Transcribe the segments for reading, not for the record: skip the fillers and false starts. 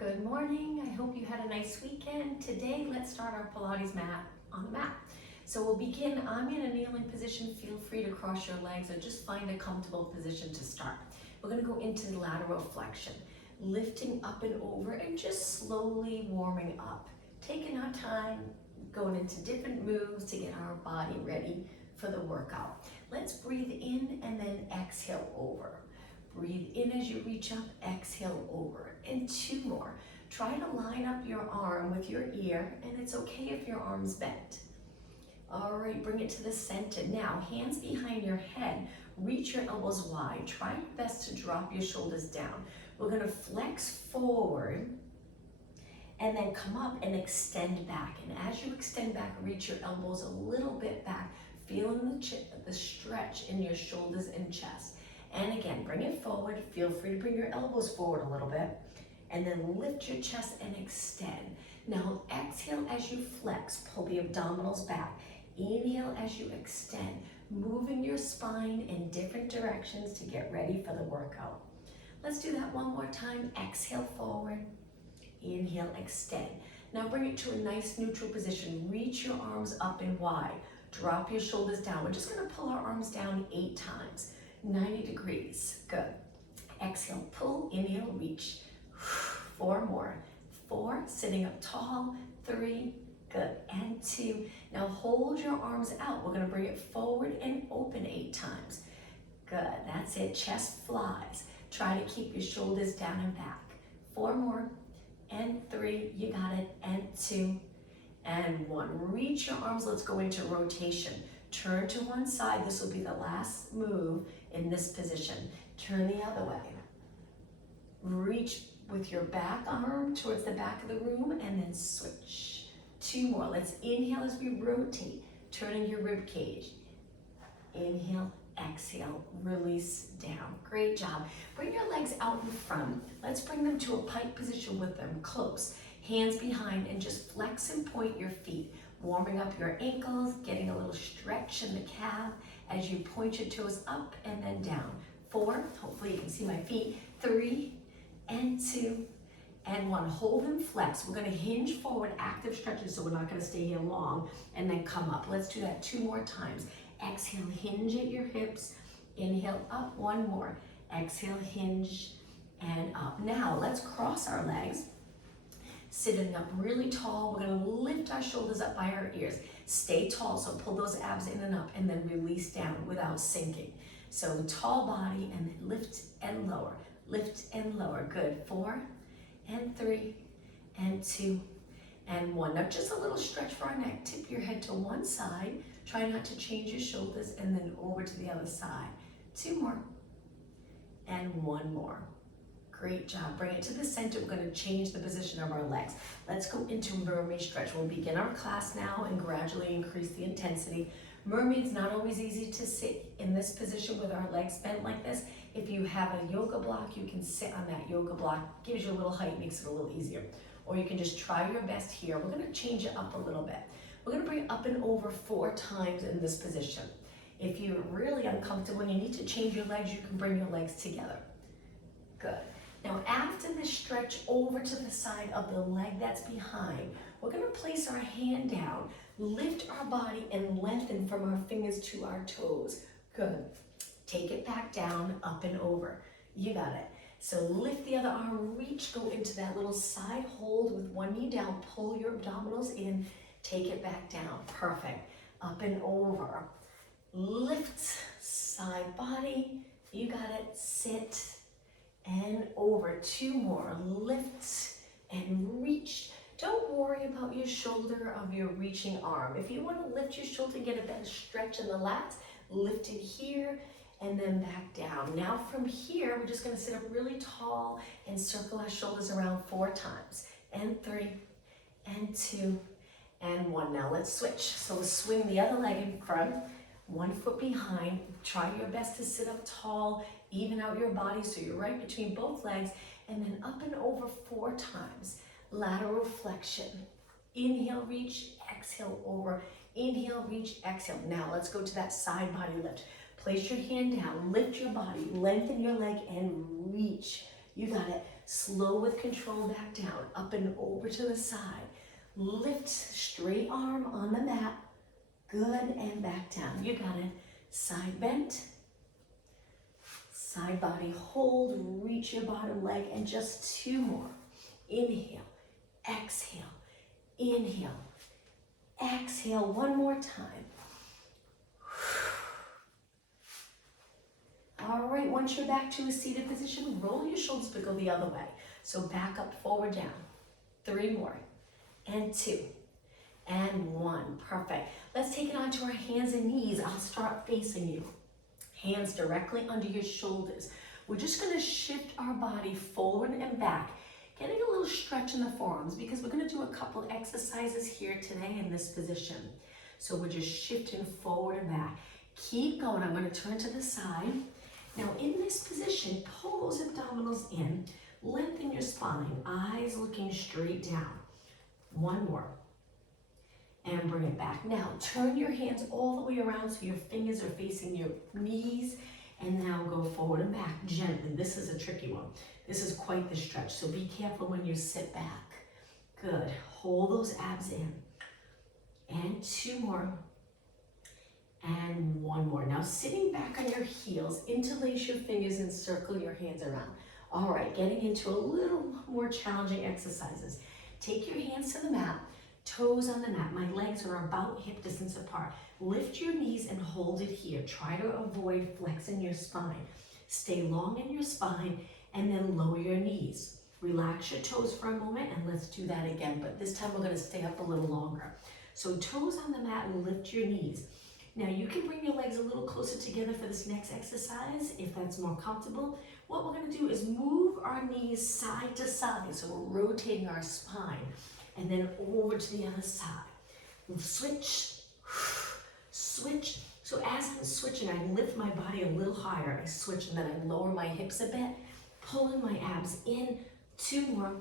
Good morning. I hope you had a nice weekend. Today, let's start our Pilates mat on the mat. So we'll begin, I'm in a kneeling position. Feel free to cross your legs or just find a comfortable position to start. We're gonna go into lateral flexion, lifting up and over and just slowly warming up. Taking our time, going into different moves to get our body ready for the workout. Let's breathe in and then exhale over. Breathe in as you reach up, exhale over, and two more. Try to line up your arm with your ear, and it's okay if your arm's bent. All right, bring it to the center. Now, hands behind your head, reach your elbows wide. Try your best to drop your shoulders down. We're gonna flex forward, and then come up and extend back. And as you extend back, reach your elbows a little bit back, feeling the stretch in your shoulders and chest. And again, bring it forward. Feel free to bring your elbows forward a little bit. And then lift your chest and extend. Now exhale as you flex. Pull the abdominals back. Inhale as you extend. Moving your spine in different directions to get ready for the workout. Let's do that one more time. Exhale forward. Inhale, extend. Now bring it to a nice neutral position. Reach your arms up and wide. Drop your shoulders down. We're just gonna pull our arms down 8 times. 90 degrees, good. Exhale, pull, inhale, reach. 4 more. 4, sitting up tall. 3, good, and 2. Now hold your arms out. We're gonna bring it forward and open 8 times. Good, that's it, chest flies. Try to keep your shoulders down and back. 4 more, and 3, you got it, and 2, and 1. Reach your arms, let's go into rotation. Turn to one side, this will be the last move in this position. Turn the other way. Reach with your back arm towards the back of the room and then switch. 2 more, let's inhale as we rotate, turning your rib cage. Inhale, exhale, release down. Great job. Bring your legs out in front. Let's bring them to a pike position with them close. Hands behind and just flex and point your feet. Warming up your ankles, getting a little stretch in the calf as you point your toes up and then down. 4, hopefully you can see my feet. 3, and 2, and 1. Hold and flex. We're gonna hinge forward, active stretches, so we're not gonna stay here long, and then come up. Let's do that 2 more times. Exhale, hinge at your hips. Inhale, up, 1 more. Exhale, hinge, and up. Now, let's cross our legs. Sitting up really tall, we're gonna lift our shoulders up by our ears. Stay tall, so pull those abs in and up and then release down without sinking. So tall body and then lift and lower, good. 4, and 3, and 2, and 1. Now just a little stretch for our neck. Tip your head to one side. Try not to change your shoulders and then over to the other side. 2 more, and 1 more. Great job. Bring it to the center. We're going to change the position of our legs. Let's go into mermaid stretch. We'll begin our class now and gradually increase the intensity. Mermaid's not always easy to sit in this position with our legs bent like this. If you have a yoga block, you can sit on that yoga block. Gives you a little height, makes it a little easier. Or you can just try your best here. We're going to change it up a little bit. We're going to bring it up and over 4 times in this position. If you're really uncomfortable and you need to change your legs, you can bring your legs together. Good. Now after the stretch over to the side of the leg that's behind, we're gonna place our hand down, lift our body and lengthen from our fingers to our toes. Good. Take it back down, up and over. You got it. So lift the other arm, reach, go into that little side hold with one knee down, pull your abdominals in, take it back down. Perfect. Up and over. Lift, side body. You got it. Sit. And over. 2 more. Lift and reach. Don't worry about your shoulder of your reaching arm. If you want to lift your shoulder and get a better stretch in the lats, lift it here and then back down. Now from here, we're just going to sit up really tall and circle our shoulders around 4 times. And 3, and 2, and 1. Now let's switch. So we'll swing the other leg in front, 1 foot behind. Try your best to sit up tall. Even out your body so you're right between both legs, and then up and over 4 times. Lateral flexion. Inhale, reach, exhale, over. Inhale, reach, exhale. Now let's go to that side body lift. Place your hand down, lift your body, lengthen your leg, and reach. You got it. Slow with control back down, up and over to the side. Lift, straight arm on the mat. Good, and back down. You got it. Side bent. Side body hold, reach your bottom leg, and just 2 more. Inhale, exhale, inhale, exhale. 1 more time. All right, once you're back to a seated position, roll your shoulders but go the other way. So back up, forward, down. 3 more, and 2, and 1. Perfect. Let's take it onto our hands and knees. I'll start facing you. Hands directly under your shoulders. We're just gonna shift our body forward and back, getting a little stretch in the forearms because we're gonna do a couple exercises here today in this position. So we're just shifting forward and back. Keep going. I'm gonna turn to the side. Now in this position, pull those abdominals in, lengthen your spine, eyes looking straight down. 1 more. And bring it back. Now turn your hands all the way around so your fingers are facing your knees, and now go forward and back gently. This is a tricky one. This is quite the stretch, so be careful when you sit back. Good. Hold those abs in. And 2 more. And 1 more. Now sitting back on your heels, interlace your fingers and circle your hands around. All right, getting into a little more challenging exercises. Take your hands to the mat, toes on the mat. My legs are about hip distance apart. Lift your knees and hold it here. Try to avoid flexing your spine. Stay long in your spine and then lower your knees. Relax your toes for a moment and let's do that again, but this time we're gonna stay up a little longer. So toes on the mat and lift your knees. Now you can bring your legs a little closer together for this next exercise if that's more comfortable. What we're gonna do is move our knees side to side. So we're rotating our spine and then over to the other side. Switch, switch. So as I'm switching, I lift my body a little higher. I switch and then I lower my hips a bit, pulling my abs in. 2 more,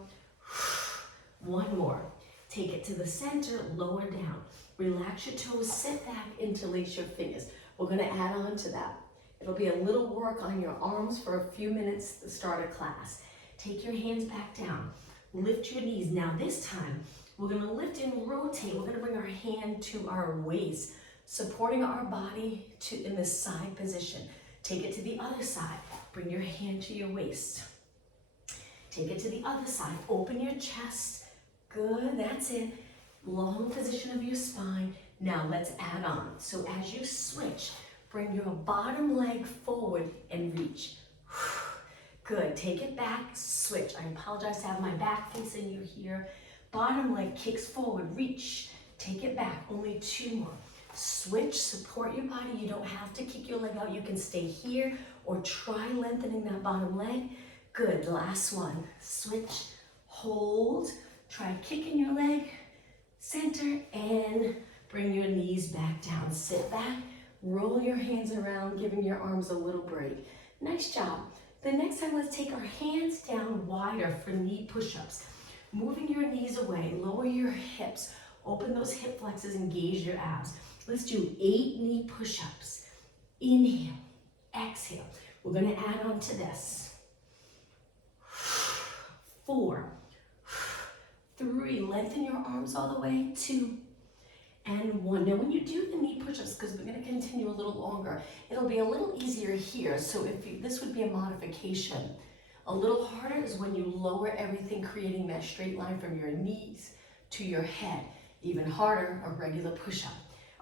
1 more. Take it to the center, lower down. Relax your toes, sit back, interlace your fingers. We're gonna add on to that. It'll be a little work on your arms for a few minutes to start a class. Take your hands back down. Lift your knees. Now this time, we're gonna lift and rotate. We're gonna bring our hand to our waist, supporting our body in this side position. Take it to the other side. Bring your hand to your waist. Take it to the other side. Open your chest. Good, that's it. Long position of your spine. Now let's add on. So as you switch, bring your bottom leg forward and reach. Good, take it back, switch. I apologize to have my back facing you here. Bottom leg kicks forward, reach. Take it back, only 2 more. Switch, support your body. You don't have to kick your leg out. You can stay here or try lengthening that bottom leg. Good, last one. Switch, hold, try kicking your leg, center, and bring your knees back down. Sit back, roll your hands around, giving your arms a little break. Nice job. The next time, let's take our hands down wider for knee push-ups. Moving your knees away, lower your hips, open those hip flexors, engage your abs. Let's do 8 knee push-ups. Inhale, exhale. We're gonna add on to this. 4, 3, lengthen your arms all the way, 2, and 1. Now when you do the knee push-ups, because we're gonna continue a little longer, it'll be a little easier here. So this would be a modification. A little harder is when you lower everything, creating that straight line from your knees to your head. Even harder, a regular push-up.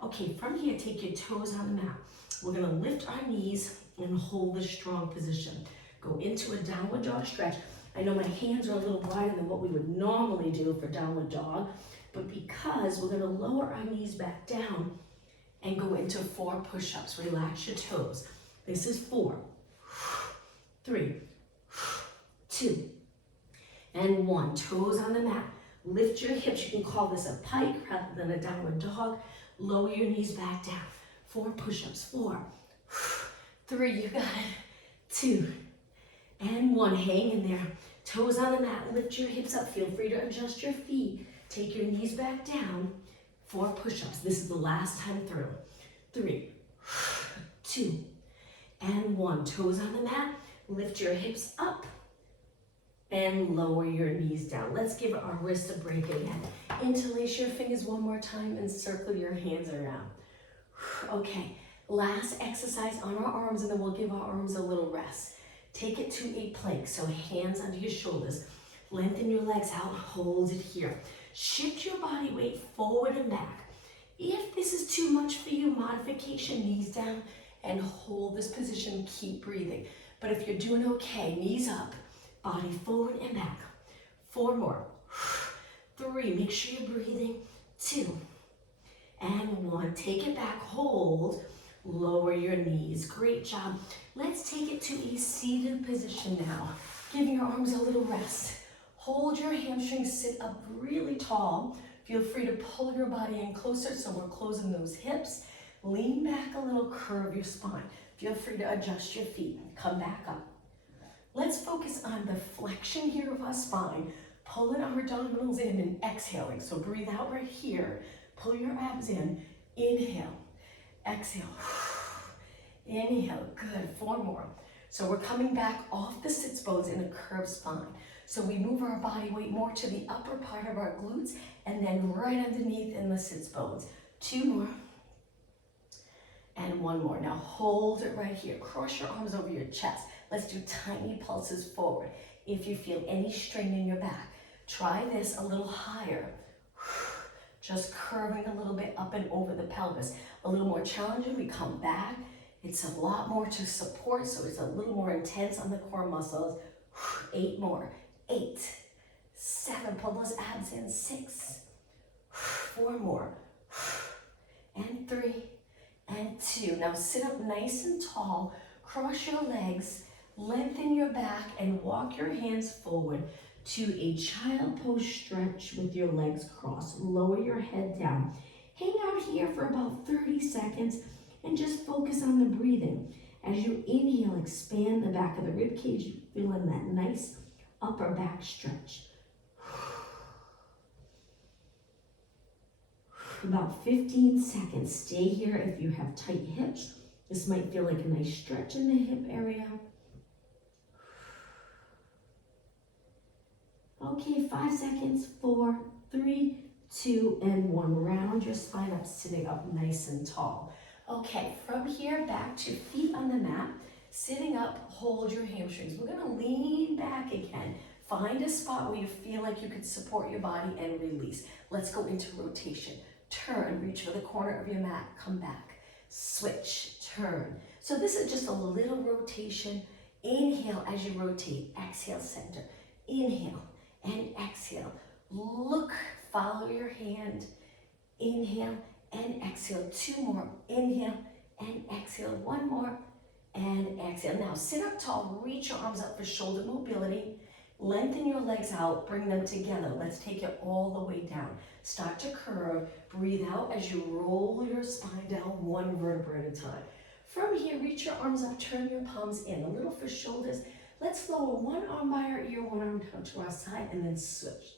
Okay, from here, take your toes on the mat. We're gonna lift our knees and hold this strong position. Go into a downward dog stretch. I know my hands are a little wider than what we would normally do for downward dog, but because we're gonna lower our knees back down and go into 4 push-ups. Relax your toes. This is 4, 3, 2, and 1. Toes on the mat. Lift your hips. You can call this a pike rather than a downward dog. Lower your knees back down. 4 push-ups. 4, 3, you got it. 2, and 1. Hang in there. Toes on the mat. Lift your hips up. Feel free to adjust your feet. Take your knees back down. 4 push-ups. This is the last time through. 3, 2, and 1. Toes on the mat. Lift your hips up. and lower your knees down. Let's give our wrist a break again. Interlace your fingers one more time and circle your hands around. Okay, last exercise on our arms, and then we'll give our arms a little rest. Take it to a plank, so hands under your shoulders. Lengthen your legs out, hold it here. Shift your body weight forward and back. If this is too much for you, modification, knees down, and hold this position, keep breathing. But if you're doing okay, knees up, body forward and back. 4 more. 3, make sure you're breathing. 2, and 1. Take it back, hold, lower your knees. Great job. Let's take it to a seated position now. Give your arms a little rest. Hold your hamstrings, sit up really tall. Feel free to pull your body in closer, so we're closing those hips. Lean back a little, curve your spine. Feel free to adjust your feet. Come back up. Let's focus on the flexion here of our spine. Pulling our abdominals in and exhaling. So breathe out right here. Pull your abs in. Inhale. Exhale. Inhale. Good. 4 more. So we're coming back off the sits bones in a curved spine. So we move our body weight more to the upper part of our glutes and then right underneath in the sits bones. 2 more. And 1 more. Now hold it right here. Cross your arms over your chest. Let's do tiny pulses forward. If you feel any strain in your back, try this a little higher. Just curving a little bit up and over the pelvis. A little more challenging, we come back. It's a lot more to support, so it's a little more intense on the core muscles. 8 more. 8, 7, pull those abs in. 6, 4 more. And 3, and 2. Now sit up nice and tall. Cross your legs. Lengthen your back and walk your hands forward to a child pose stretch with your legs crossed. Lower your head down. Hang out here for about 30 seconds and just focus on the breathing. As you inhale, expand the back of the rib cage, feeling that nice upper back stretch. About 15 seconds. Stay here if you have tight hips. This might feel like a nice stretch in the hip area. Okay, 5 seconds. 4, 3, 2, and 1. Round your spine up, sitting up nice and tall. Okay, from here back to feet on the mat. Sitting up, hold your hamstrings. We're gonna lean back again. Find a spot where you feel like you could support your body and release. Let's go into rotation. Turn, reach for the corner of your mat, come back. Switch, turn. So this is just a little rotation. Inhale as you rotate, exhale, center. Inhale and exhale. Look, follow your hand. Inhale and exhale. 2 more. Inhale and exhale. 1 more and exhale. Now sit up tall, reach your arms up for shoulder mobility. Lengthen your legs out, bring them together. Let's take it all the way down. Start to curve. Breathe out as you roll your spine down 1 vertebra at a time. From here, reach your arms up, turn your palms in. A little for shoulders. Let's lower 1 arm by our ear, 1 arm down to our side, and then switch.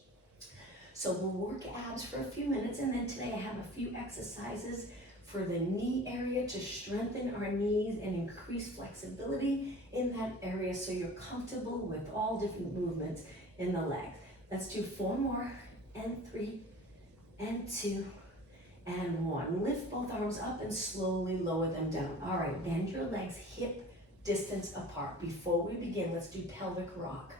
So we'll work abs for a few minutes, and then today I have a few exercises for the knee area to strengthen our knees and increase flexibility in that area so you're comfortable with all different movements in the legs. Let's do 4 more, and 3, and 2, and 1. Lift both arms up and slowly lower them down. All right, bend your legs hip distance apart. Before we begin, let's do pelvic rock.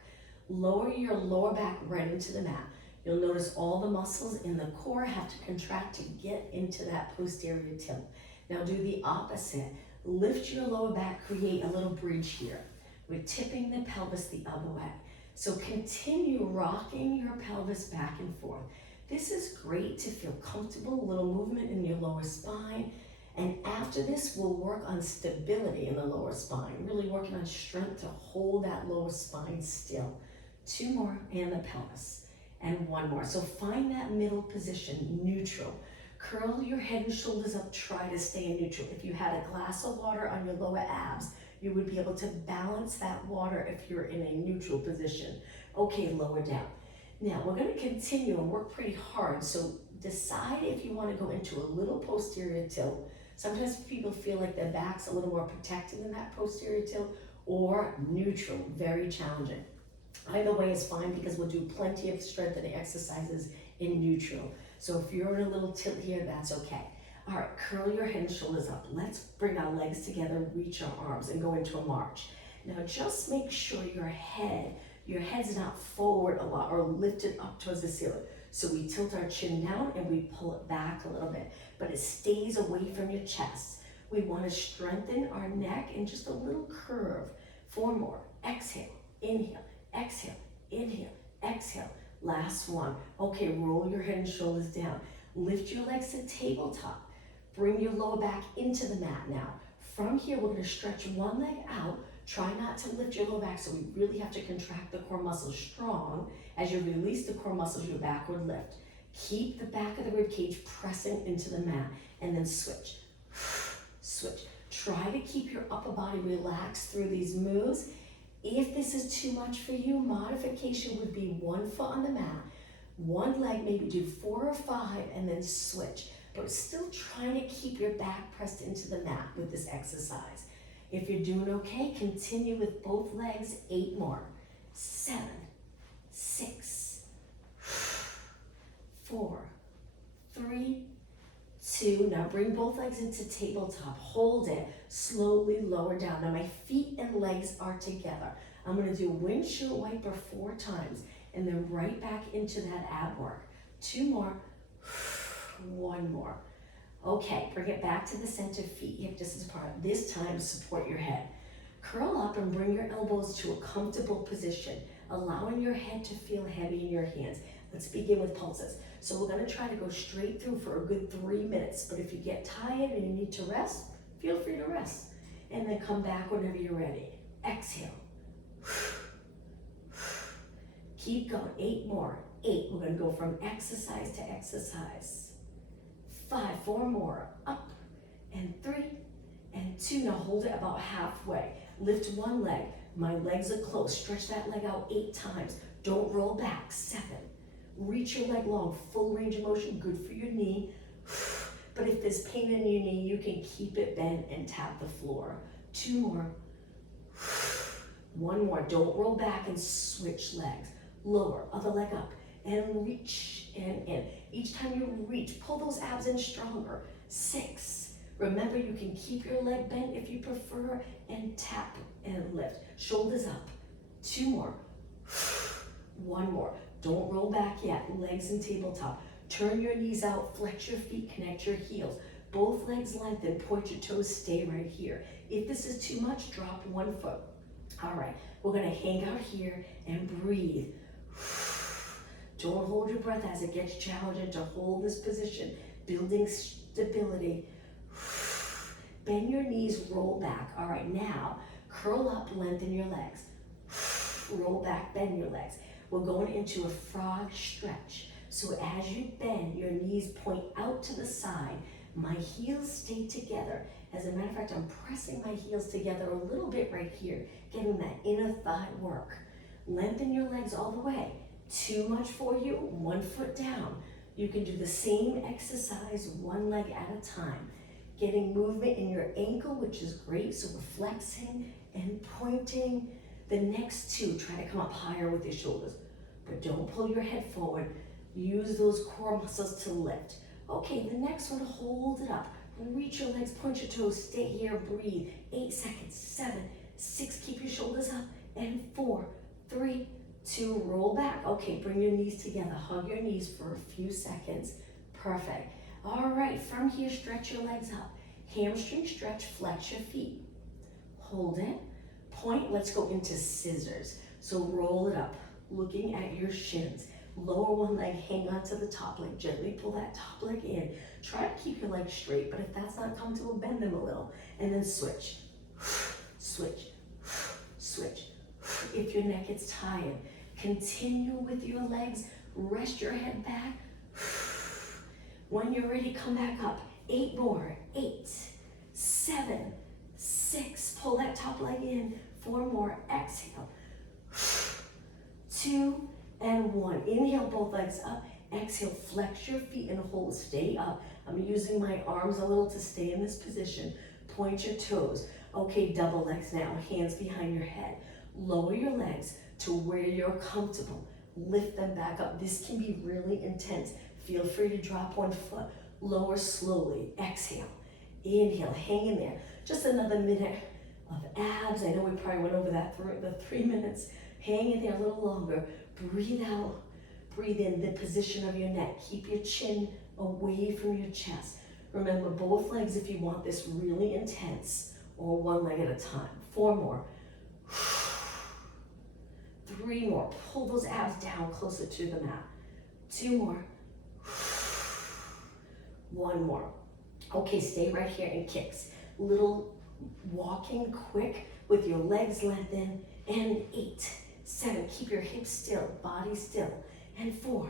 Lower your lower back right into the mat. You'll notice all the muscles in the core have to contract to get into that posterior tilt. Now do the opposite. Lift your lower back, create a little bridge here. We're tipping the pelvis the other way. So continue rocking your pelvis back and forth. This is great to feel comfortable, a little movement in your lower spine. And after this, we'll work on stability in the lower spine, really working on strength to hold that lower spine still. 2 more, and the pelvis. And 1 more. So find that middle position, neutral. Curl your head and shoulders up, try to stay in neutral. If you had a glass of water on your lower abs, you would be able to balance that water if you're in a neutral position. Okay, lower down. Now we're gonna continue and work pretty hard. So decide if you wanna go into a little posterior tilt. Sometimes people feel like their back's a little more protected in that posterior tilt, or neutral, very challenging. Either way is fine because we'll do plenty of strengthening exercises in neutral. So if you're in a little tilt here, that's okay. All right, curl your head and shoulders up. Let's bring our legs together, reach our arms, and go into a march. Now just make sure your head's not forward a lot or lifted up towards the ceiling. So we tilt our chin down and we pull it back a little bit, but it stays away from your chest. We want to strengthen our neck and just a little curve. 4 more. Exhale, inhale, exhale, inhale, exhale. Last one. Okay, roll your head and shoulders down. Lift your legs to tabletop. Bring your lower back into the mat now. From here, we're going to stretch one leg out. Try not to lift your lower back, so we really have to contract the core muscles strong. As you release the core muscles, your backward lift. Keep the back of the rib cage pressing into the mat, and then switch. Switch. Try to keep your upper body relaxed through these moves. If this is too much for you, modification would be 1 foot on the mat, one leg, maybe do 4 or 5, and then switch. But still trying to keep your back pressed into the mat with this exercise. If you're doing okay, continue with both legs. 8 more. 7, 6, 4, 3, 2. Now bring both legs into tabletop. Hold it. Slowly lower down. Now my feet and legs are together. I'm going to do windshield wiper 4 times and then right back into that ab work. 2 more. 1 more. Okay, bring it back to the center, feet hip distance apart. This time, support your head. Curl up and bring your elbows to a comfortable position, allowing your head to feel heavy in your hands. Let's begin with pulses. So we're going to try to go straight through for a good 3 minutes, but if you get tired and you need to rest, feel free to rest. And then come back whenever you're ready. Exhale. Keep going. 8 more. 8. We're going to go from exercise to exercise. 5, 4 more, up, and 3, and 2. Now hold it about halfway. Lift one leg. My legs are close. Stretch that leg out 8 times. Don't roll back. 7. Reach your leg long, full range of motion, good for your knee. But if there's pain in your knee, you can keep it bent and tap the floor. 2 more. 1 more. Don't roll back and switch legs. Lower, other leg up, and reach and in. Each time you reach, pull those abs in stronger. 6. Remember, you can keep your leg bent if you prefer, and tap and lift. Shoulders up. 2 more. 1 more. Don't roll back yet. Legs in tabletop. Turn your knees out, flex your feet, connect your heels. Both legs lengthen, point your toes, stay right here. If this is too much, drop 1 foot. All right, we're gonna hang out here and breathe. Don't hold your breath as it gets challenging to hold this position, building stability. Bend your knees, roll back. All right, now curl up, lengthen your legs. Roll back, bend your legs. We're going into a frog stretch. So as you bend, your knees point out to the side. My heels stay together. As a matter of fact, I'm pressing my heels together a little bit right here, getting that inner thigh work. Lengthen your legs all the way. Too much for you, 1 foot down. You can do the same exercise 1 leg at a time. Getting movement in your ankle, which is great. So we're flexing and pointing. The next 2, try to come up higher with your shoulders, but don't pull your head forward. Use those core muscles to lift. Okay, the next one, hold it up. Reach your legs, point your toes, stay here, breathe. 8 seconds, 7, 6, keep your shoulders up, and 4, 3, 2, roll back. Okay, bring your knees together. Hug your knees for a few seconds. Perfect. All right, from here, stretch your legs up. Hamstring stretch, flex your feet. Hold it. Point, let's go into scissors. So roll it up, looking at your shins. Lower one leg, hang on to the top leg. Gently pull that top leg in. Try to keep your legs straight, but if that's not comfortable, bend them a little. And then switch. Switch. Switch. If your neck is tired, continue with your legs. Rest your head back. When you're ready, come back up. 8 more. 8, 7, 6. Pull that top leg in. 4 more. Exhale. 2 and 1. Inhale, both legs up. Exhale, flex your feet and hold. Stay up. I'm using my arms a little to stay in this position. Point your toes. Okay, double legs now. Hands behind your head. Lower your legs. to where you're comfortable. Lift them back up. This can be really intense. Feel free to drop one foot. Lower slowly. Exhale. Inhale. Hang in there. Just another minute of abs. I know we probably went over that the 3 minutes. Hang in there a little longer. Breathe out. Breathe in the position of your neck. Keep your chin away from your chest. Remember both legs if you want this really intense, or one leg at a time. 4 more. 3 more. Pull those abs down closer to the mat. 2 more. 1 more. Okay, stay right here in kicks. Little walking quick with your legs lengthened. And 8, 7, keep your hips still, body still. And 4,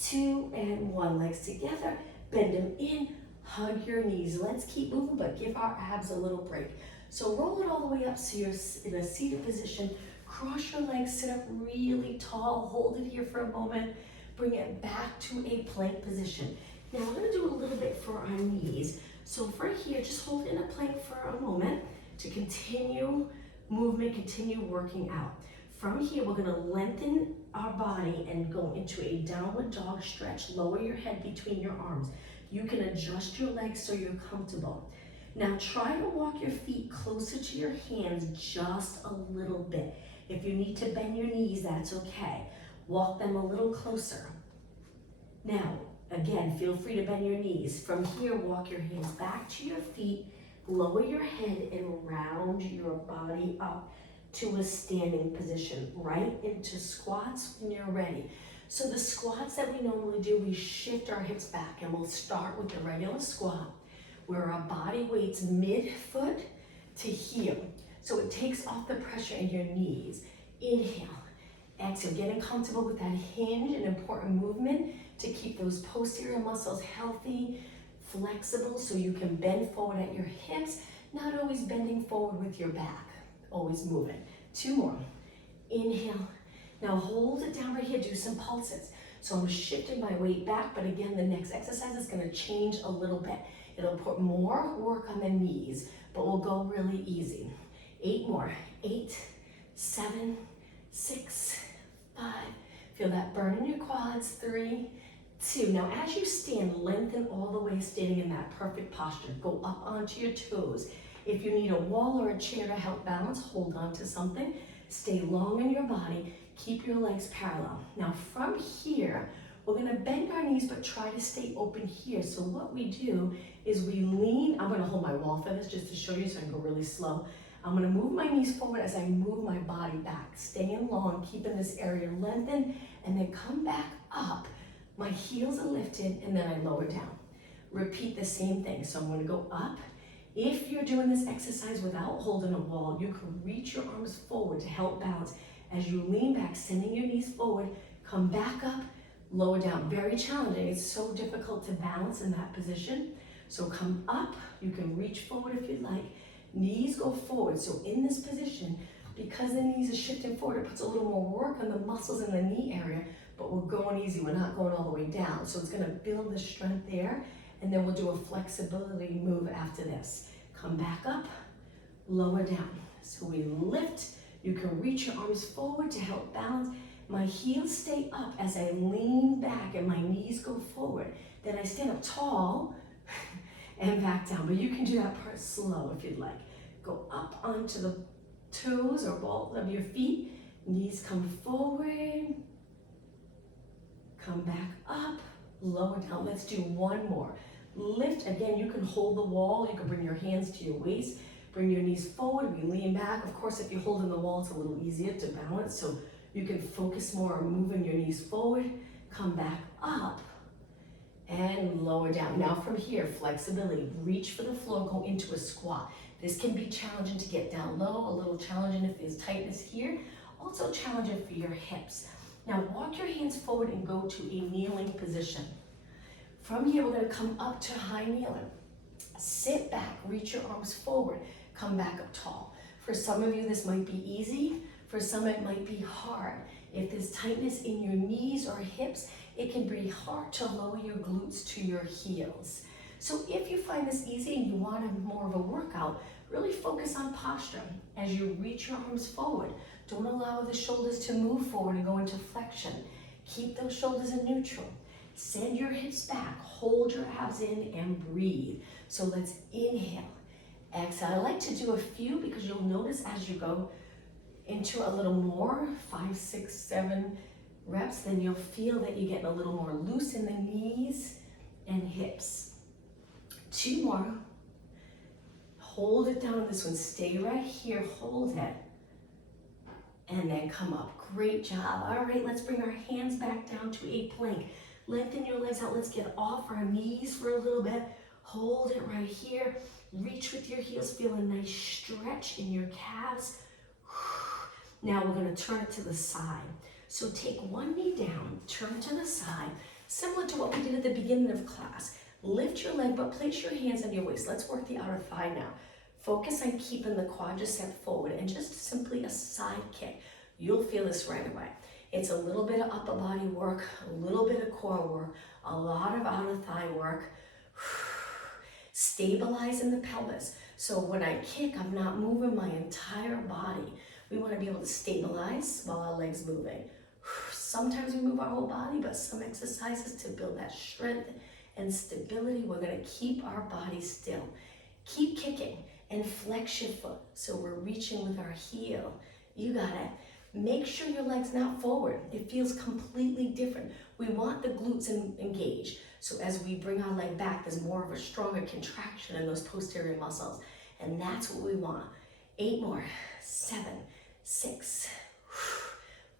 2, and 1. Legs together, bend them in, hug your knees. Let's keep moving, but give our abs a little break. So roll it all the way up so you're in a seated position. Cross your legs, sit up really tall, hold it here for a moment. Bring it back to a plank position. Now we're gonna do a little bit for our knees. So for here, just hold it in a plank for a moment to continue movement, continue working out. From here, we're gonna lengthen our body and go into a downward dog stretch. Lower your head between your arms. You can adjust your legs so you're comfortable. Now try to walk your feet closer to your hands just a little bit. If you need to bend your knees, that's okay. Walk them a little closer. Now, again, feel free to bend your knees. From here, walk your hands back to your feet, lower your head and round your body up to a standing position, right into squats when you're ready. So the squats that we normally do, we shift our hips back, and we'll start with the regular squat where our body weights mid-foot to heel. So it takes off the pressure in your knees. Inhale, exhale, getting comfortable with that hinge, an important movement to keep those posterior muscles healthy, flexible, so you can bend forward at your hips, not always bending forward with your back, always moving. 2 more. Inhale. Now hold it down right here, do some pulses. So I'm shifting my weight back, but again, the next exercise is gonna change a little bit. It'll put more work on the knees, but we'll go really easy. 8 more. 8, 7, 6, 5. Feel that burn in your quads. 3, 2. Now as you stand, lengthen all the way, standing in that perfect posture. Go up onto your toes. If you need a wall or a chair to help balance, hold on to something. Stay long in your body. Keep your legs parallel. Now from here, we're gonna bend our knees, but try to stay open here. So what we do is we lean. I'm gonna hold my wall for this just to show you so I can go really slow. I'm gonna move my knees forward as I move my body back, staying long, keeping this area lengthened, and then come back up. My heels are lifted, and then I lower down. Repeat the same thing. So I'm gonna go up. If you're doing this exercise without holding a wall, you can reach your arms forward to help balance. As you lean back, sending your knees forward, come back up, lower down. Very challenging. It's so difficult to balance in that position. So come up. You can reach forward if you'd like. Knees go forward. So in this position, because the knees are shifting forward, it puts a little more work on the muscles in the knee area, but we're going easy. We're not going all the way down. So it's gonna build the strength there, and then we'll do a flexibility move after this. Come back up, lower down. So we lift. You can reach your arms forward to help balance. My heels stay up as I lean back and my knees go forward. Then I stand up tall and back down. But you can do that part slow if you'd like. Go up onto the toes or balls of your feet. Knees come forward. Come back up, lower down. Let's do 1 more. Lift. Again, you can hold the wall. You can bring your hands to your waist. Bring your knees forward. We lean back. Of course, if you're holding the wall, it's a little easier to balance. So you can focus more on moving your knees forward. Come back up and lower down. Now from here, flexibility. Reach for the floor. Go into a squat. This can be challenging to get down low. A little challenging if there's tightness here. Also challenging for your hips. Now walk your hands forward and go to a kneeling position. From here, we're going to come up to high kneeling. Sit back, reach your arms forward, come back up tall. For some of you, this might be easy. For some, it might be hard. If there's tightness in your knees or hips, it can be hard to lower your glutes to your heels. So if you find this easy and you want more of a workout, really focus on posture as you reach your arms forward. Don't allow the shoulders to move forward and go into flexion. Keep those shoulders in neutral. Send your hips back, hold your abs in and breathe. So let's inhale, exhale. I like to do a few because you'll notice as you go into a little more, 5, 6, 7 reps, then you'll feel that you're getting a little more loose in the knees and hips. 2 more. Hold it down on this one. Stay right here, hold it. And then come up. Great job. All right, let's bring our hands back down to a plank. Lengthen your legs out. Let's get off our knees for a little bit. Hold it right here. Reach with your heels. Feel a nice stretch in your calves. Now we're going to turn it to the side. So take one knee down, turn to the side, similar to what we did at the beginning of class. Lift your leg, but place your hands on your waist. Let's work the outer thigh now. Focus on keeping the quadricep forward and just simply a side kick. You'll feel this right away. It's a little bit of upper body work, a little bit of core work, a lot of outer thigh work. Stabilizing the pelvis. So when I kick, I'm not moving my entire body. We want to be able to stabilize while our legs moving. Sometimes we move our whole body, but some exercises to build that strength and stability, we're going to keep our body still. Keep kicking and flex your foot. So we're reaching with our heel. You got it. Make sure your leg's not forward. It feels completely different. We want the glutes engaged. So as we bring our leg back, there's more of a stronger contraction in those posterior muscles. And that's what we want. 8 more. 7, 6,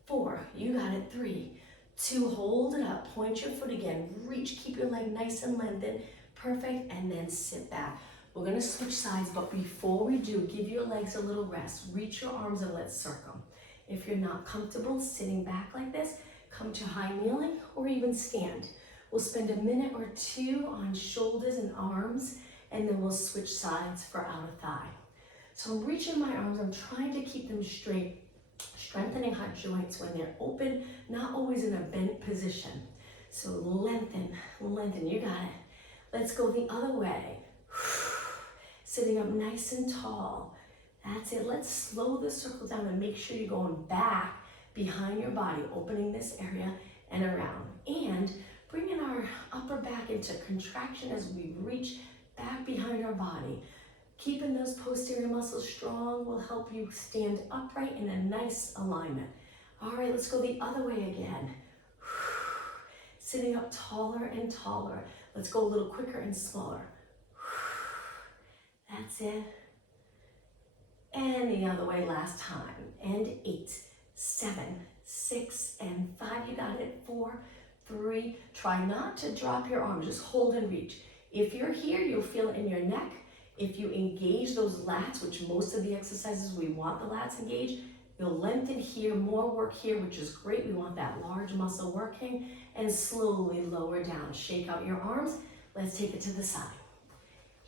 4. You got it. 3, 2. Hold it up. Point your foot again. Reach. Keep your leg nice and lengthened. Perfect. And then sit back. We're going to switch sides, but before we do, give your legs a little rest. Reach your arms and let's circle. If you're not comfortable sitting back like this, come to high kneeling or even stand. We'll spend a minute or 2 on shoulders and arms, and then we'll switch sides for outer thigh. So I'm reaching my arms, I'm trying to keep them straight, strengthening hot joints when they're open, not always in a bent position. So lengthen, lengthen, you got it. Let's go the other way. Sitting up nice and tall. That's it. Let's slow the circle down and make sure you're going back behind your body, opening this area and around. And bringing our upper back into contraction as we reach back behind our body. Keeping those posterior muscles strong will help you stand upright in a nice alignment. All right, let's go the other way again. Sitting up taller and taller. Let's go a little quicker and smaller. That's it. And the other way last time. And 8, 7, 6, and 5. You got it. 4, 3. Try not to drop your arms. Just hold and reach. If you're here, you'll feel it in your neck. If you engage those lats, which most of the exercises we want the lats engaged, you'll lengthen here, more work here, which is great. We want that large muscle working. And slowly lower down. Shake out your arms. Let's take it to the side.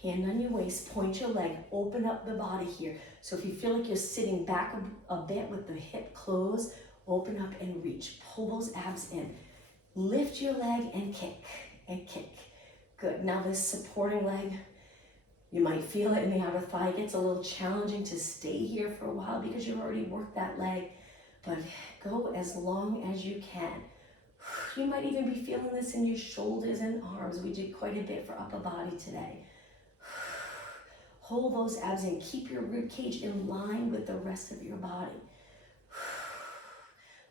Hand on your waist, point your leg, open up the body here. So if you feel like you're sitting back a bit with the hip closed, open up and reach. Pull those abs in. Lift your leg and kick, and kick. Good. Now this supporting leg, you might feel it in the outer thigh. It gets a little challenging to stay here for a while because you've already worked that leg, but go as long as you can. You might even be feeling this in your shoulders and arms. We did quite a bit for upper body today. Hold those abs in. Keep your rib cage in line with the rest of your body.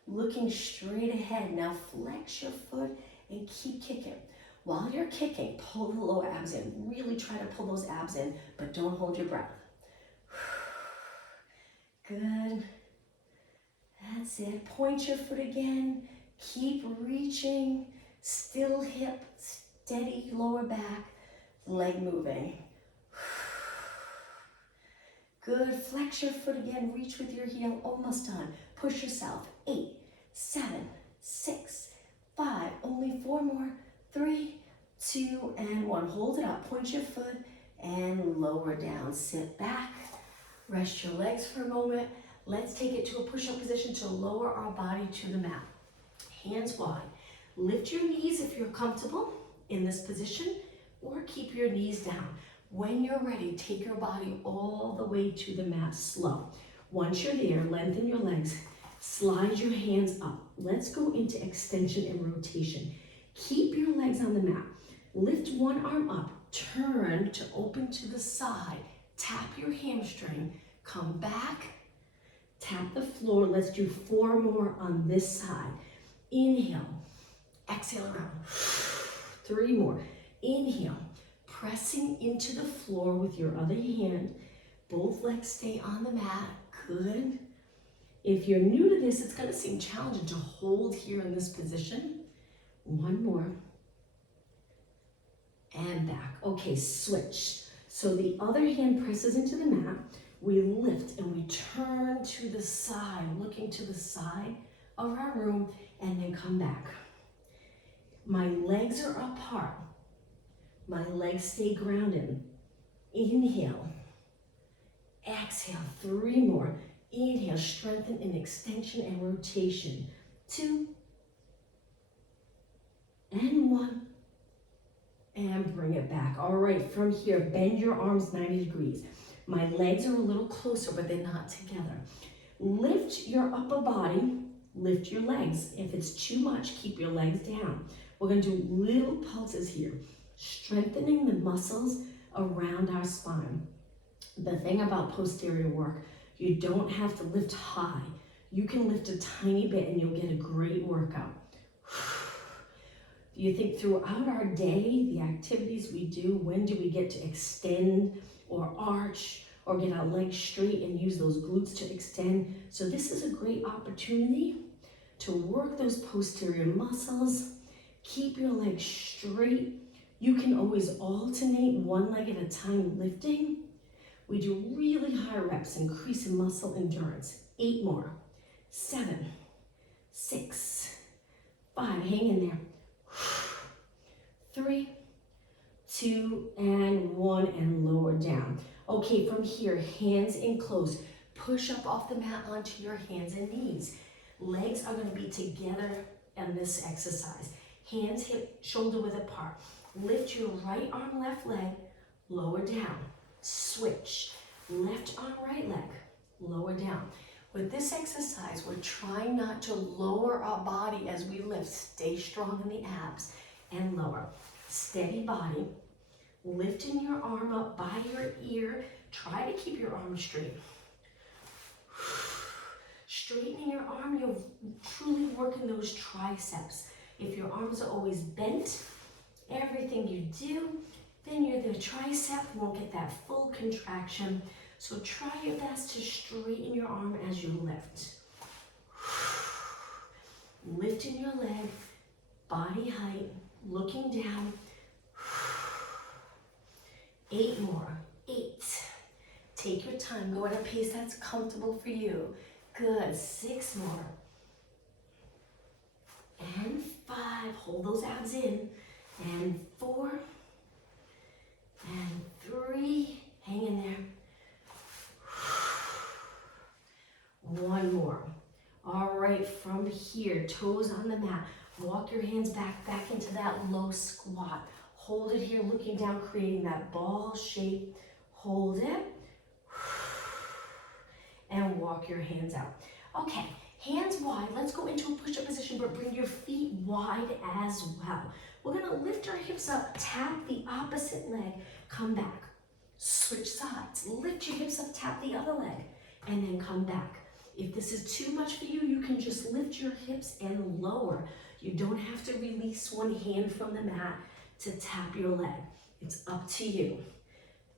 Looking straight ahead. Now flex your foot and keep kicking. While you're kicking, pull the lower abs in. Really try to pull those abs in, but don't hold your breath. Good. That's it. Point your foot again. Keep reaching. Still hip, steady lower back, leg moving. Good. Flex your foot again. Reach with your heel. Almost done. Push yourself. 8, 7, 6, 5. Only 4 more. 3, 2, and 1. Hold it up. Point your foot and lower down. Sit back. Rest your legs for a moment. Let's take it to a push-up position to lower our body to the mat. Hands wide. Lift your knees if you're comfortable in this position, or keep your knees down. When you're ready, take your body all the way to the mat slow. Once you're there, lengthen your legs, slide your hands up. Let's go into extension and rotation. Keep your legs on the mat. Lift one arm up, turn to open to the side, tap your hamstring, come back, tap the floor. Let's do 4 more on this side. Inhale, exhale around. 3 more. Inhale, pressing into the floor with your other hand. Both legs stay on the mat. Good. If you're new to this, it's going to seem challenging to hold here in this position. 1 more. And back. Okay, switch. So the other hand presses into the mat. We lift and we turn to the side, looking to the side of our room, and then come back. My legs are apart. My legs stay grounded. Inhale. Exhale. 3 more. Inhale, strengthen in extension and rotation. 2. And 1. And bring it back. All right, from here, bend your arms 90 degrees. My legs are a little closer, but they're not together. Lift your upper body, lift your legs. If it's too much, keep your legs down. We're gonna do little pulses here, strengthening the muscles around our spine. The thing about posterior work, you don't have to lift high. You can lift a tiny bit and you'll get a great workout. You think throughout our day, the activities we do, when do we get to extend or arch or get our legs straight and use those glutes to extend? So this is a great opportunity to work those posterior muscles. Keep your legs straight. You can always alternate 1 leg at a time lifting. We do really high reps, increasing muscle endurance. 8 more. 7, 6, 5, hang in there. 3, 2, and 1, and lower down. Okay, from here, hands in close. Push up off the mat onto your hands and knees. Legs are going to be together in this exercise. Hands hip, shoulder width apart. Lift your right arm, left leg, lower down. Switch. Left arm, right leg, lower down. With this exercise, we're trying not to lower our body as we lift. Stay strong in the abs and lower. Steady body. Lifting your arm up by your ear. Try to keep your arm straight. Straightening your arm, you're truly working those triceps. If your arms are always bent, everything you do, then the tricep won't get that full contraction. So try your best to straighten your arm as you lift. Lifting your leg, body height, looking down. 8 more. 8. Take your time. Go at a pace that's comfortable for you. Good. 6 more. And 5. Hold those abs in. And 4. And 3. Hang in there. 1 more. All right, from here, toes on the mat. Walk your hands back into that low squat. Hold it here, looking down, creating that ball shape. Hold it. And walk your hands out. Okay, hands wide. Let's go into a push-up position, but bring your feet wide as well. We're gonna lift our hips up, tap the opposite leg, come back. Switch sides, lift your hips up, tap the other leg, and then come back. If this is too much for you, you can just lift your hips and lower. You don't have to release one hand from the mat to tap your leg. It's up to you.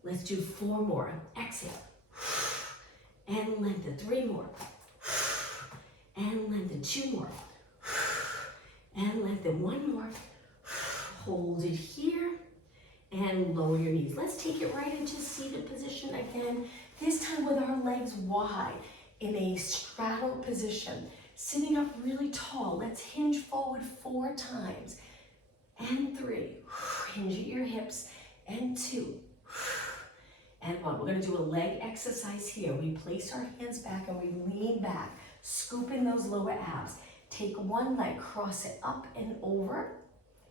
Let's do 4 more. Exhale. And lengthen. 3 more. And lengthen. 2 more. And lengthen. 1 more. Hold it here. And lower your knees. Let's take it right into seated position again. This time with our legs wide in a straddle position. Sitting up really tall. Let's hinge forward 4 times. And 3. Hinge at your hips. And 2. And 1. We're going to do a leg exercise here. We place our hands back and we lean back. Scoop in those lower abs. Take one leg, cross it up and over,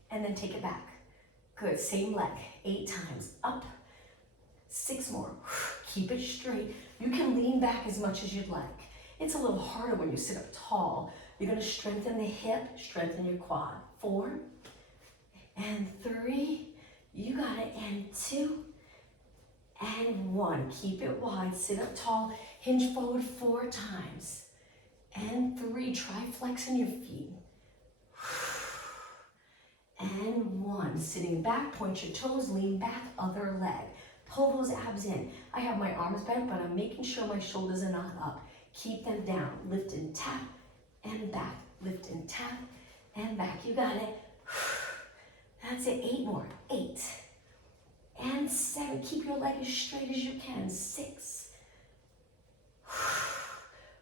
and then take it back. Good. Same leg. 8 times. Up. 6 more. Keep it straight. You can lean back as much as you'd like. It's a little harder when you sit up tall. You're gonna strengthen the hip, strengthen your quad. 4 and 3, you got it, and 2 and 1. Keep it wide, sit up tall, hinge forward 4 times. And 3, try flexing your feet. And 1, sitting back, point your toes, lean back, other leg. Pull those abs in. I have my arms bent, but I'm making sure my shoulders are not up. Keep them down. Lift and tap, and back. Lift and tap, and back. You got it. That's it. 8 more. 8 and 7. Keep your leg as straight as you can. 6.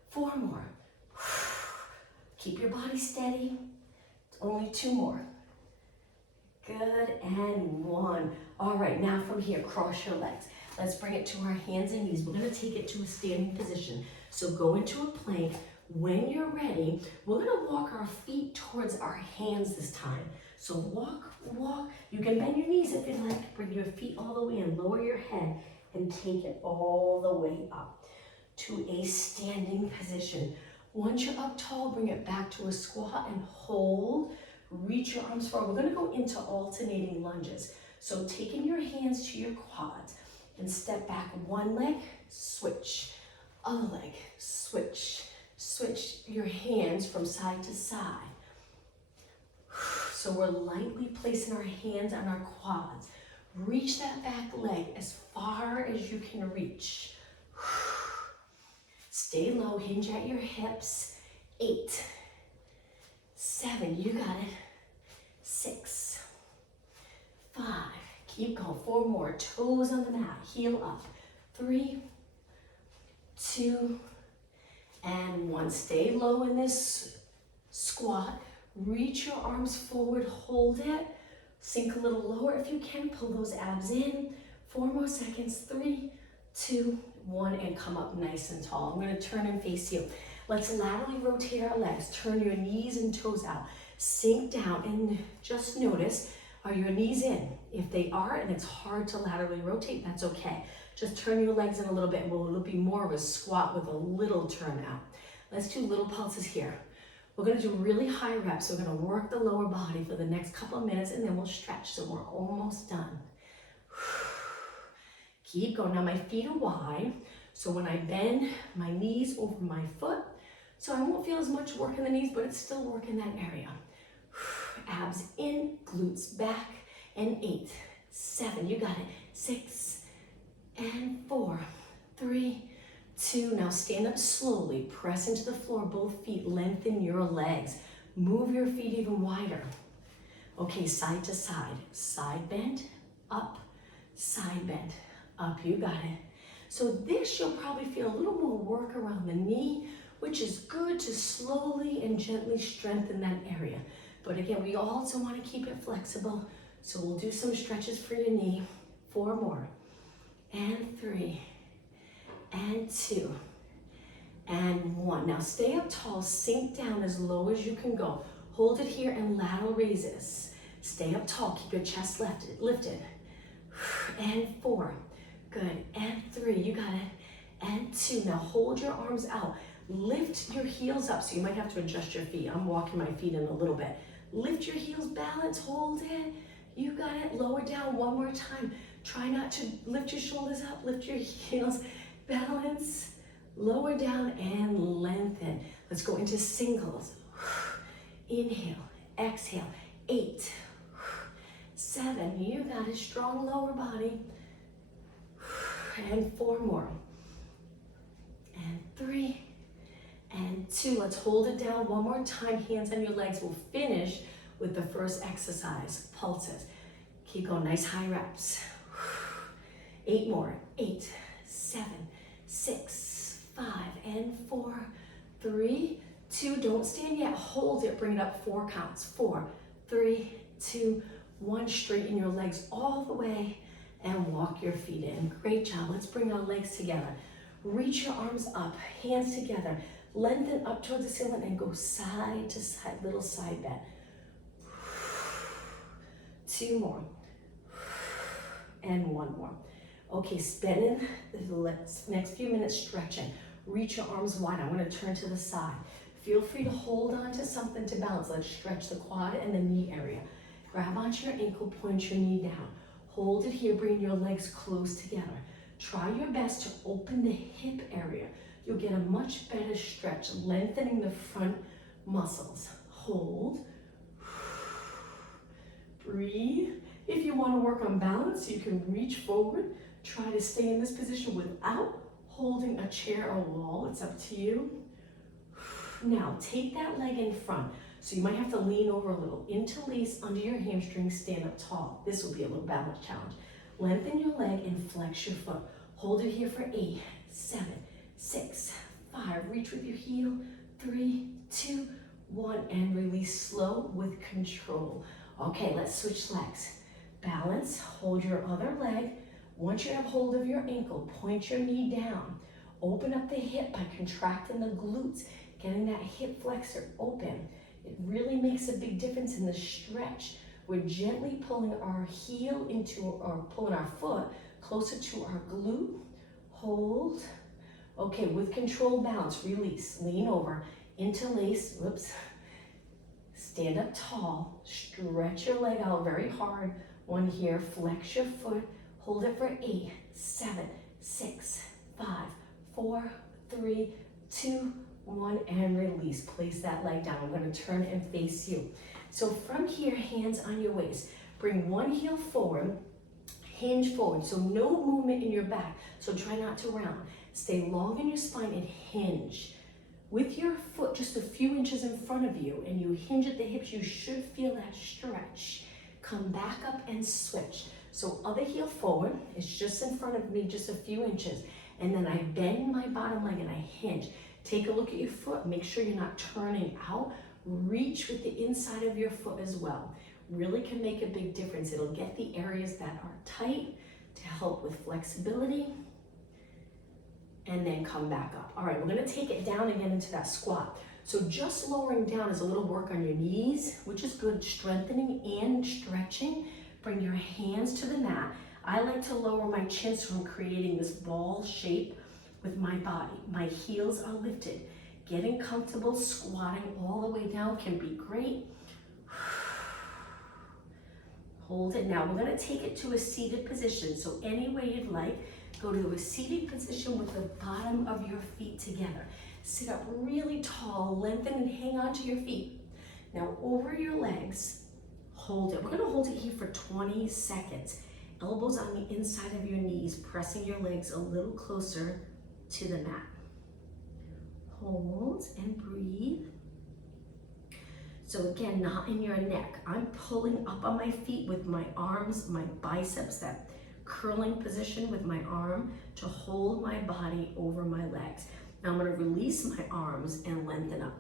4 more. Keep your body steady. Only 2 more. Good, and 1. All right, now from here, cross your legs. Let's bring it to our hands and knees. We're gonna take it to a standing position. So go into a plank. When you're ready, we're gonna walk our feet towards our hands this time. So walk, walk. You can bend your knees if you like. Bring your feet all the way in, lower your head, and take it all the way up to a standing position. Once you're up tall, bring it back to a squat and hold. Reach your arms forward. We're gonna go into alternating lunges. So taking your hands to your quads and step back. One leg, switch. Other leg, switch. Switch your hands from side to side. So we're lightly placing our hands on our quads. Reach that back leg as far as you can reach. Stay low, hinge at your hips. 8, 7, you got it. 6, 5, keep going. 4 more, toes on the mat, heel up. 3, 2, and 1. Stay low in this squat. Reach your arms forward, hold it. Sink a little lower if you can, pull those abs in. 4 more seconds, 3, 2, 1, and come up nice and tall. I'm gonna turn and face you. Let's laterally rotate our legs. Turn your knees and toes out. Sink down and just notice, are your knees in? If they are and it's hard to laterally rotate, that's okay. Just turn your legs in a little bit and it'll be more of a squat with a little turn out. Let's do little pulses here. We're gonna do really high reps. We're gonna work the lower body for the next couple of minutes and then we'll stretch, so we're almost done. Keep going. Now my feet are wide, so when I bend my knees over my foot, so I won't feel as much work in the knees, but it's still work in that area. Abs in, glutes back, and 8, 7, you got it. 6, and 4, 3, 2. Now stand up slowly, press into the floor, both feet, lengthen your legs. Move your feet even wider. Okay, side to side. Side bend, up, side bend, up, you got it. So this, you'll probably feel a little more work around the knee, which is good to slowly and gently strengthen that area. But again, we also want to keep it flexible, so we'll do some stretches for your knee. 4 more, and 3, and 2, and 1. Now stay up tall, sink down as low as you can go. Hold it here and lateral raises. Stay up tall, keep your chest lifted. And 4, good, and 3, you got it, and 2. Now hold your arms out. Lift your heels up, so you might have to adjust your feet. I'm walking my feet in a little bit. Lift your heels, balance, hold it. You got it, lower down 1 more time. Try not to lift your shoulders up, lift your heels, balance, lower down, and lengthen. Let's go into singles. Inhale, exhale. 8, 7, you got a strong lower body. And 4 more. And 3, and 2. Let's hold it down 1 more time. Hands on your legs. We'll finish with the first exercise, pulses. Keep going, nice high reps. 8 more. 8, 7, 6, 5, and 4, 3, 2. Don't stand yet. Hold it. Bring it up 4 counts. 4, 3, 2, 1. Straighten your legs all the way and walk your feet in. Great job. Let's bring our legs together. Reach your arms up, hands together. Lengthen up towards the ceiling and go side to side, little side bend. 2 more. And 1 more. Okay, spending the next few minutes stretching. Reach your arms wide. I'm gonna turn to the side. Feel free to hold on to something to balance. Let's stretch the quad and the knee area. Grab onto your ankle, point your knee down. Hold it here, bring your legs close together. Try your best to open the hip area. You'll get a much better stretch, lengthening the front muscles. Hold. Breathe. If you want to work on balance, you can reach forward. Try to stay in this position without holding a chair or wall. It's up to you. Now, take that leg in front. So you might have to lean over a little. Interlace under your hamstrings, stand up tall. This will be a little balance challenge. Lengthen your leg and flex your foot. Hold it here for 8, 7, 6, 5. Reach with your heel. 3, 2, 1, and release slow with control. Okay, let's switch legs. Balance, hold your other leg. Once you have hold of your ankle, point your knee down. Open up the hip by contracting the glutes, getting that hip flexor open. It really makes a big difference in the stretch. We're gently pulling our heel into, or pulling our foot closer to our glute. Hold. Okay, with control, balance, release, lean over, interlace, whoops. Stand up tall, stretch your leg out very hard. One here, flex your foot, hold it for 8, 7, 6, 5, 4, 3, 2, 1, and release. Place that leg down. I'm going to turn and face you. So from here, hands on your waist. Bring one heel forward, hinge forward. So no movement in your back. So try not to round. Stay long in your spine and hinge. With your foot just a few inches in front of you and you hinge at the hips, you should feel that stretch. Come back up and switch. So other heel forward, it's just in front of me, just a few inches. And then I bend my bottom leg and I hinge. Take a look at your foot, make sure you're not turning out. Reach with the inside of your foot as well. Really can make a big difference. It'll get the areas that are tight to help with flexibility. And then come back up. All right, we're gonna take it down again into that squat. So just lowering down is a little work on your knees, which is good, strengthening and stretching. Bring your hands to the mat. I like to lower my chin so I'm creating this ball shape with my body. My heels are lifted. Getting comfortable squatting all the way down can be great. Hold it. Now we're gonna take it to a seated position. So any way you'd like, go to a seated position with the bottom of your feet together. Sit up really tall, lengthen and hang on to your feet. Now over your legs, hold it. We're gonna hold it here for 20 seconds. Elbows on the inside of your knees, pressing your legs a little closer to the mat. Hold and breathe. So again, not in your neck. I'm pulling up on my feet with my arms, my biceps, that curling position with my arm to hold my body over my legs. Now I'm going to release my arms and lengthen up.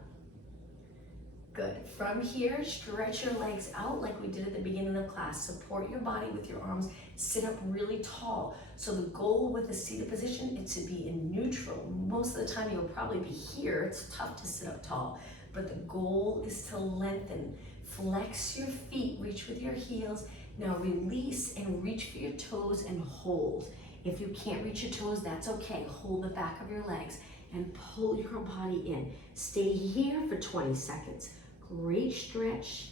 Good. From here, stretch your legs out like we did at the beginning of class. Support your body with your arms. Sit up really tall. So the goal with the seated position is to be in neutral. Most of the time you'll probably be here. It's tough to sit up tall, but the goal is to lengthen. Flex your feet, reach with your heels. Now release and reach for your toes and hold. If you can't reach your toes, that's okay. Hold the back of your legs and pull your body in. Stay here for 20 seconds. Great stretch.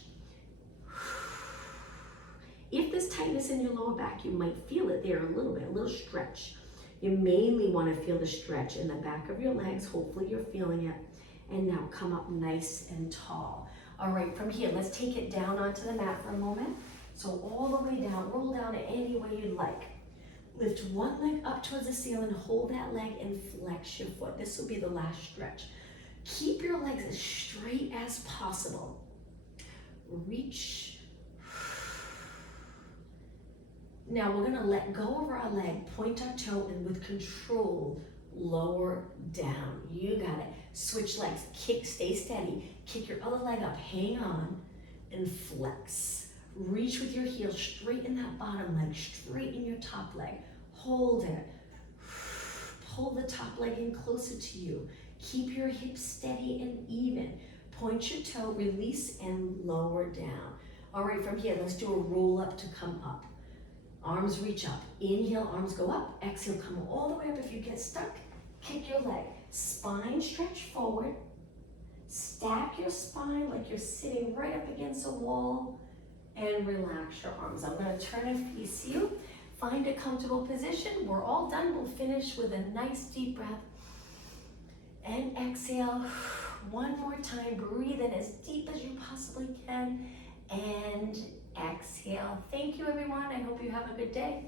If there's tightness in your lower back, you might feel it there a little bit, a little stretch. You mainly want to feel the stretch in the back of your legs. Hopefully you're feeling it. And now come up nice and tall. All right, from here, let's take it down onto the mat for a moment. So all the way down, roll down any way you'd like. Lift one leg up towards the ceiling, hold that leg and flex your foot. This will be the last stretch. Keep your legs as straight as possible. Reach. Now we're gonna let go of our leg, point our toe, and with control, lower down. You got it. Switch legs, kick, stay steady. Kick your other leg up, hang on, and flex. Reach with your heel, straighten that bottom leg, straighten your top leg. Hold it. Pull the top leg in closer to you. Keep your hips steady and even. Point your toe, release, and lower down. All right, from here, let's do a roll up to come up. Arms reach up. Inhale, arms go up. Exhale, come all the way up. If you get stuck, kick your leg. Spine stretch forward. Stack your spine like you're sitting right up against a wall, and relax your arms. I'm going to turn and face you. Find a comfortable position. We're all done. We'll finish with a nice deep breath. And exhale. One more time. Breathe in as deep as you possibly can. And exhale. Thank you, everyone. I hope you have a good day.